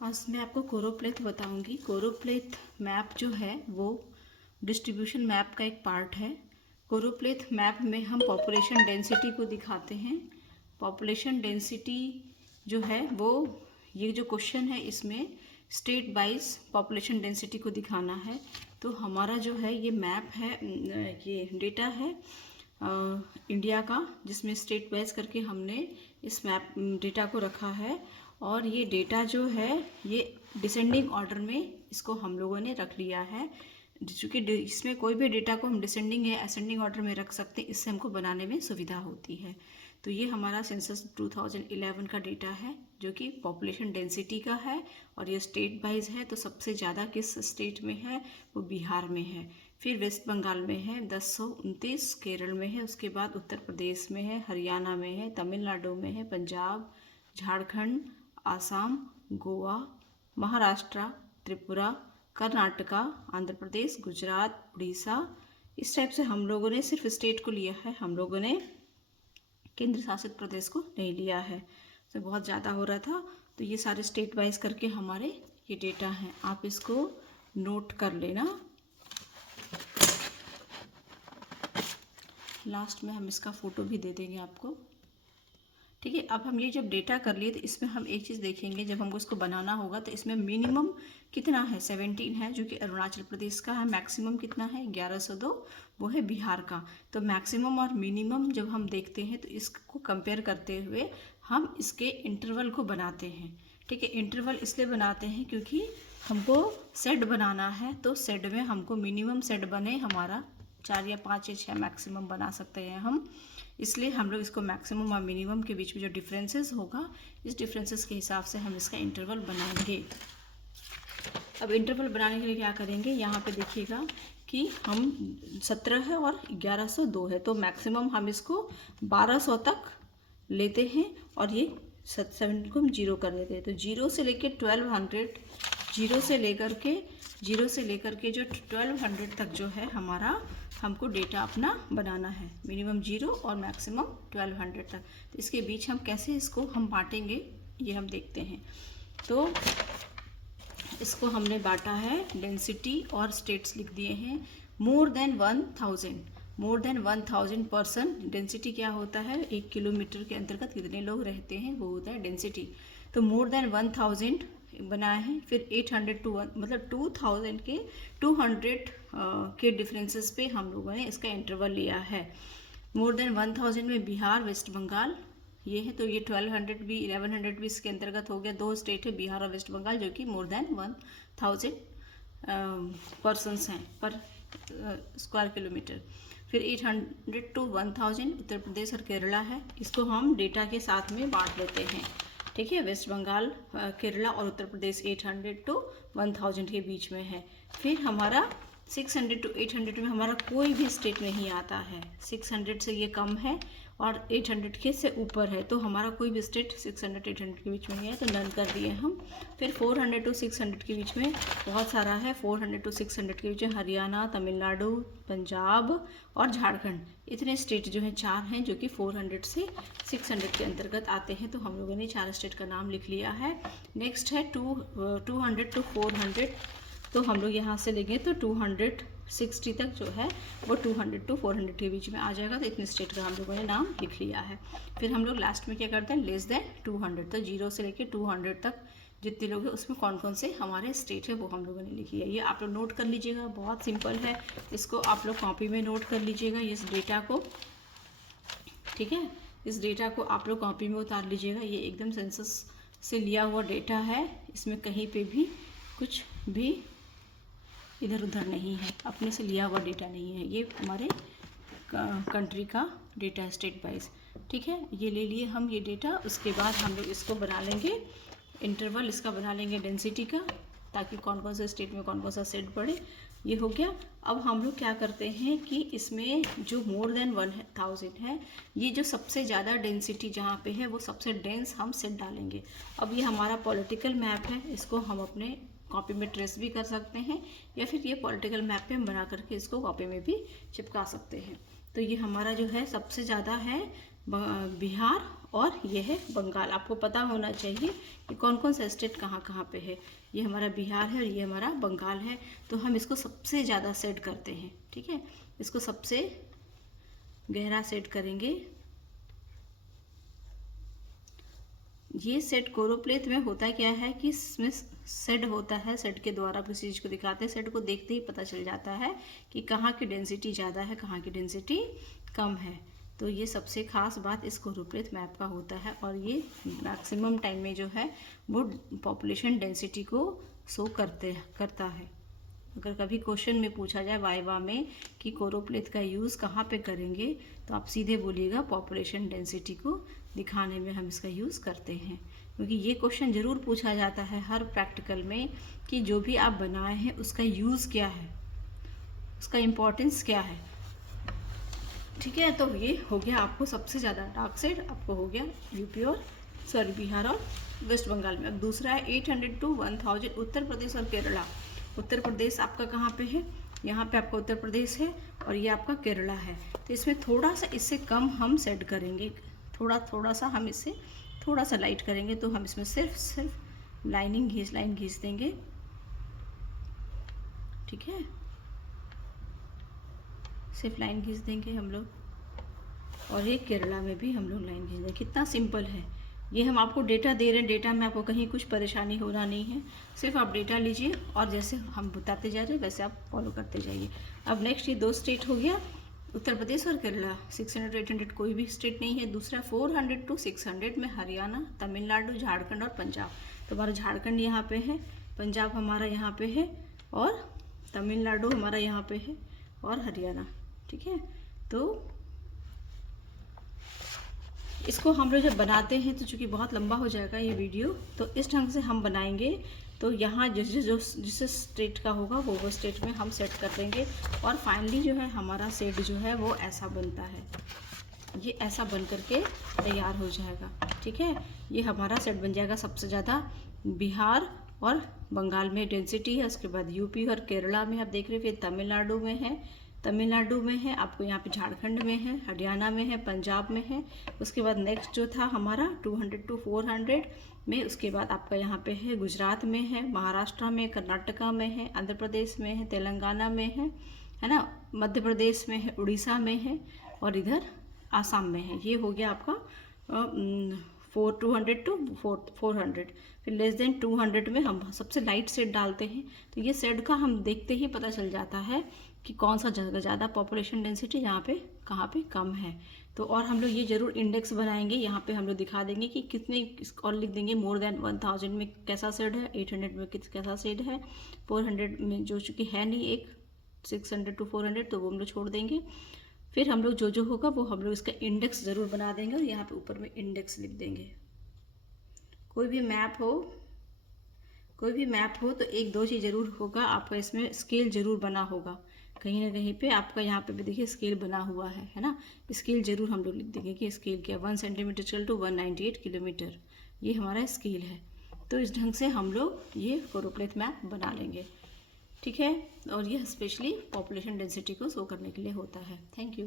आज मैं आपको कोरोप्लेथ बताऊंगी। कोरोप्लेथ मैप जो है वो डिस्ट्रीब्यूशन मैप का एक पार्ट है। कोरोप्लेथ मैप में हम पॉपुलेशन डेंसिटी को दिखाते हैं। पॉपुलेशन डेंसिटी जो है वो, ये जो क्वेश्चन है इसमें स्टेट वाइज पॉपुलेशन डेंसिटी को दिखाना है। तो हमारा जो है ये मैप है, ये डेटा है इंडिया का, जिसमें स्टेट वाइज करके हमने इस मैप डेटा को रखा है। और ये डेटा जो है ये डिसेंडिंग ऑर्डर में इसको हम लोगों ने रख लिया है, क्योंकि इसमें कोई भी डेटा को हम डिसेंडिंग या असेंडिंग ऑर्डर में रख सकते हैं, इससे हमको बनाने में सुविधा होती है। तो ये हमारा सेंसस 2011 का डेटा है जो कि पॉपुलेशन डेंसिटी का है और ये स्टेट वाइज है। तो सबसे ज़्यादा किस स्टेट में है, वो बिहार में है, फिर वेस्ट बंगाल में है 1029, केरल में है, उसके बाद उत्तर प्रदेश में है, हरियाणा में है, तमिलनाडु में है, पंजाब, झारखंड, आसाम, गोवा, महाराष्ट्र, त्रिपुरा, कर्नाटका, आंध्र प्रदेश, गुजरात, उड़ीसा। इस टाइप से हम लोगों ने सिर्फ स्टेट को लिया है, हम लोगों ने केंद्र शासित प्रदेश को नहीं लिया है। तो बहुत ज़्यादा हो रहा था, तो ये सारे स्टेट वाइज करके हमारे ये डेटा हैं, आप इसको नोट कर लेना। लास्ट में हम इसका फ़ोटो भी दे देंगे आपको, ठीक है। अब हम ये जब डेटा कर लिए तो इसमें हम एक चीज़ देखेंगे, जब हमको इसको बनाना होगा तो इसमें मिनिमम कितना है 17 है जो कि अरुणाचल प्रदेश का है, मैक्सिमम कितना है 1102 वो है बिहार का। तो मैक्सिमम और मिनिमम जब हम देखते हैं तो इसको कंपेयर करते हुए हम इसके इंटरवल को बनाते हैं, ठीक है। इंटरवल इसलिए बनाते हैं क्योंकि हमको सेट बनाना है, तो सेट में हमको मिनिमम सेट बने हमारा 4 या 5 या 6 मैक्सिमम बना सकते हैं हम, इसलिए हम लोग इसको मैक्सिमम और मिनिमम के बीच में जो डिफरेंसेस होगा, इस डिफरेंसेस के हिसाब से हम इसका इंटरवल बनाएंगे। अब इंटरवल बनाने के लिए क्या करेंगे, यहाँ पे देखिएगा कि हम 17 है और 1102 है, तो मैक्सिमम हम इसको 1200 तक लेते हैं और ये 7 को हम 0 कर देते हैं। तो 0 से लेके 1200, 0 से लेकर के जो 1200 तक जो है हमारा, हमको डेटा अपना बनाना है, मिनिमम 0 और मैक्सिमम 1200 तक। तो इसके बीच हम कैसे इसको हम बांटेंगे ये हम देखते हैं। तो इसको हमने बांटा है, डेंसिटी और स्टेट्स लिख दिए हैं। मोर देन 1000 पर्सन, डेंसिटी क्या होता है, 1 किलोमीटर के अंतर्गत कितने लोग रहते हैं वो होता है डेंसिटी। तो मोर देन 1000 बनाए हैं, फिर 800 टू 1 मतलब 2000 के 200 के डिफरेंसेस पे हम लोगों ने इसका इंटरवल लिया है। मोर देन 1000 में बिहार, वेस्ट बंगाल ये है, तो ये 1200 भी 1100 भी इसके अंतर्गत हो गया। 2 स्टेट है बिहार और वेस्ट बंगाल जो कि मोर देन 1000 पर्सनस हैं पर स्क्वायर किलोमीटर। फिर 800 टू 1000 उत्तर प्रदेश और केरला है, इसको हम डेटा के साथ में बांट लेते हैं, ठीक है। वेस्ट बंगाल, केरला और उत्तर प्रदेश 800 टू 1000 के बीच में है। फिर हमारा 600 टू 800 में हमारा कोई भी स्टेट नहीं आता है, 600 से ये कम है और 800 के से ऊपर है, तो हमारा कोई भी स्टेट 600-800 के बीच में नहीं है, तो नन कर दिए हम। फिर 400 टू 600 के बीच में बहुत सारा है, 400 टू 600 के बीच में हरियाणा, तमिलनाडु, पंजाब और झारखंड, इतने स्टेट जो हैं 4 हैं जो कि 400 से 600 के अंतर्गत आते हैं। तो हम लोगों ने 4 स्टेट का नाम लिख लिया है। नेक्स्ट है 200 टू 400, तो हम लोग यहाँ से लेंगे तो 260 तक जो है वो 200 टू 400 के बीच में आ जाएगा। तो इतने स्टेट का हम लोगों ने नाम लिख लिया है। फिर हम लोग लास्ट में क्या करते हैं, लेस देन 200, तो 0 से लेके 200 तक जितने लोग हैं उसमें कौन कौन से हमारे स्टेट है वो हम लोगों ने लिखी है। ये आप लोग नोट कर लीजिएगा, बहुत सिंपल है, इसको आप लोग कॉपी में नोट कर लीजिएगा इस डेटा को, ठीक है। इस डेटा को आप लोग कॉपी में उतार लीजिएगा। ये एकदम सेंसस से लिया हुआ डेटा है, इसमें कहीं पे भी कुछ भी इधर उधर नहीं है, अपने से लिया हुआ डेटा नहीं है, ये हमारे कंट्री का डेटा है स्टेट वाइज, ठीक है। ये ले लिए हम ये डेटा, उसके बाद हम लोग इसको बना लेंगे इंटरवल, इसका बना लेंगे डेंसिटी का, ताकि कौन कौन से स्टेट में कौन कौन सा सेट पड़े, ये हो गया। अब हम लोग क्या करते हैं कि इसमें जो मोर देन 1000 है, ये जो सबसे ज़्यादा डेंसिटी जहाँ पे है वो सबसे डेंस हम सेट डालेंगे। अब ये हमारा पॉलिटिकल मैप है, इसको हम अपने कॉपी में ट्रेस भी कर सकते हैं, या फिर ये पॉलिटिकल मैप पे हम बना करके इसको कॉपी में भी चिपका सकते हैं। तो ये हमारा जो है सबसे ज़्यादा है बिहार और ये है बंगाल। आपको पता होना चाहिए कि कौन कौन सा स्टेट कहाँ कहाँ पे है। ये हमारा बिहार है और ये हमारा बंगाल है। तो हम इसको सबसे ज़्यादा सेट करते हैं, ठीक है, इसको सबसे गहरा सेट करेंगे। ये सेट कोरोप्लेथ में होता क्या है कि इसमें सेट होता है, सेट के द्वारा किसी चीज़ को दिखाते हैं, सेट को देखते ही पता चल जाता है कि कहाँ की डेंसिटी ज़्यादा है, कहाँ की डेंसिटी कम है। तो ये सबसे खास बात इस कोरोप्लेथ मैप का होता है और ये मैक्सिमम टाइम में जो है वो पॉपुलेशन डेंसिटी को शो करता है। अगर कभी क्वेश्चन में पूछा जाए वाइवा में कि कोरोप्लेथ का यूज़ कहाँ पे करेंगे, तो आप सीधे बोलिएगा पॉपुलेशन डेंसिटी को दिखाने में हम इसका यूज़ करते हैं। क्योंकि ये क्वेश्चन ज़रूर पूछा जाता है हर प्रैक्टिकल में कि जो भी आप बनाए हैं उसका यूज़ क्या है, उसका इम्पोर्टेंस क्या है, ठीक है। तो ये हो गया आपको सबसे ज़्यादा डार्क साइड आपको हो गया यूपी और बिहार और वेस्ट बंगाल में। अब दूसरा है 800 to 1000 उत्तर प्रदेश और केरला। उत्तर प्रदेश आपका कहाँ पे है, यहाँ पे आपका उत्तर प्रदेश है और ये आपका केरला है। तो इसमें थोड़ा सा इससे कम हम सेट करेंगे, थोड़ा सा हम इससे थोड़ा सा लाइट करेंगे। तो हम इसमें सिर्फ लाइन घींच देंगे, ठीक है, सिर्फ लाइन घींच देंगे हम लोग। और ये केरला में भी हम लोग लाइन घींच देंगे। कितना सिंपल है ये। हम आपको डेटा दे रहे हैं, डेटा में आपको कहीं कुछ परेशानी होना नहीं है, सिर्फ आप डेटा लीजिए और जैसे हम बताते जा रहे हैं वैसे आप फॉलो करते जाइए। अब नेक्स्ट ये 2 स्टेट हो गया, उत्तर प्रदेश और केरला। 600 to 800 कोई भी स्टेट नहीं है। दूसरा 400 to 600 में हरियाणा, तमिलनाडु, झारखंड और पंजाब। तो हमारा झारखंड यहाँ पे है, पंजाब हमारा यहाँ पे है और तमिलनाडु हमारा यहाँ पे है और हरियाणा, ठीक है। तो इसको हम लोग जब बनाते हैं तो चूँकि बहुत लंबा हो जाएगा ये वीडियो, तो इस ढंग से हम बनाएंगे। तो यहाँ जिस स्टेट का होगा वो स्टेट में हम सेट कर देंगे और फाइनली जो है हमारा सेट जो है वो ऐसा बनता है, ये ऐसा बन करके तैयार हो जाएगा, ठीक है। ये हमारा सेट बन जाएगा। सबसे ज़्यादा बिहार और बंगाल में डेंसिटी है, उसके बाद यूपी और केरला में आप देख रहे हैं, फिर तमिलनाडु में है, आपको यहाँ पे झारखंड में है, हरियाणा में है, पंजाब में है। उसके बाद नेक्स्ट जो था हमारा 200 to 400 में, उसके बाद आपका यहाँ पे है गुजरात में है, महाराष्ट्र में, कर्नाटका में है, आंध्र प्रदेश में है, तेलंगाना में है ना, मध्य प्रदेश में है, उड़ीसा में है और इधर आसाम में है। ये हो गया आपका 200 to 400। फिर लेस देन 200 में हम सबसे लाइट सेट डालते हैं। तो ये सेट का हम देखते ही पता चल जाता है कि कौन सा जगह ज़्यादा पॉपुलेशन डेंसिटी यहाँ पे कहाँ पे कम है। तो और हम लोग ये ज़रूर इंडेक्स बनाएंगे, यहाँ पे हम लोग दिखा देंगे कि कितने, और लिख देंगे मोर देन 1000 में कैसा सेट है, 800 में कैसा सेट है, 400 में जो चूँकि है नहीं एक 600 to 400 तो वो हम लोग छोड़ देंगे। फिर हम लोग जो होगा वो हम लोग इसका इंडेक्स ज़रूर बना देंगे और यहाँ पे ऊपर में इंडेक्स लिख देंगे। कोई भी मैप हो तो एक दो चीज़ ज़रूर होगा, आपका इसमें स्केल ज़रूर बना होगा कहीं ना कहीं पे। आपका यहाँ पे भी देखिए स्केल बना हुआ है ना, स्केल ज़रूर हम लोग लिख देंगे कि स्केल क्या 1 सेंटीमीटर चल टू 198 किलोमीटर, ये हमारा स्केल है। तो इस ढंग से हम लोग ये कोरोप्लेथ मैप बना लेंगे, ठीक है। और ये स्पेशली पॉपुलेशन डेंसिटी को शो करने के लिए होता है। Thank you.